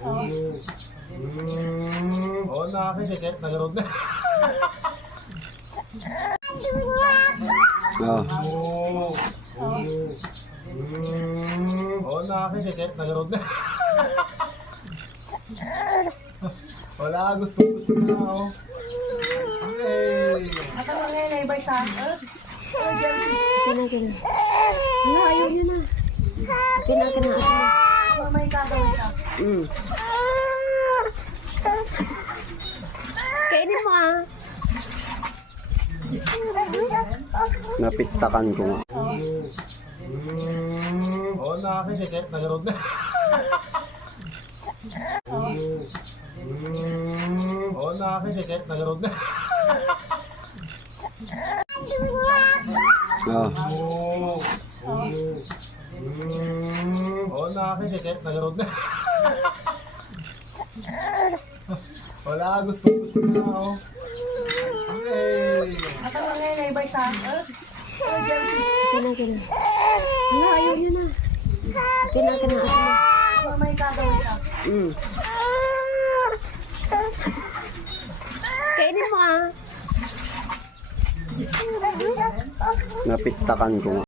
Oo, nakakasakit. Nagarod na. Oo, nakakasakit. Nagarod na. Wala, gusto na ako. Hey! Ata mo ngayon ay bay sa Kena. Wala, ayaw niya na. Kena. may gagawin ka. Kainin mo ah. Napiktakan ko nga. Oo, nakakasakit. Nagarod na. Oo, nakakasakit. Nagarod na. Oo, nakakasakit. Nagarod na. Wala, gusto na ako. Hey! Ata mo ngayon ay bay sa Kena. Wala, ayaw niya na. Kena. may gagawin ka. Kainin mo ah. Napiktakan ko nga.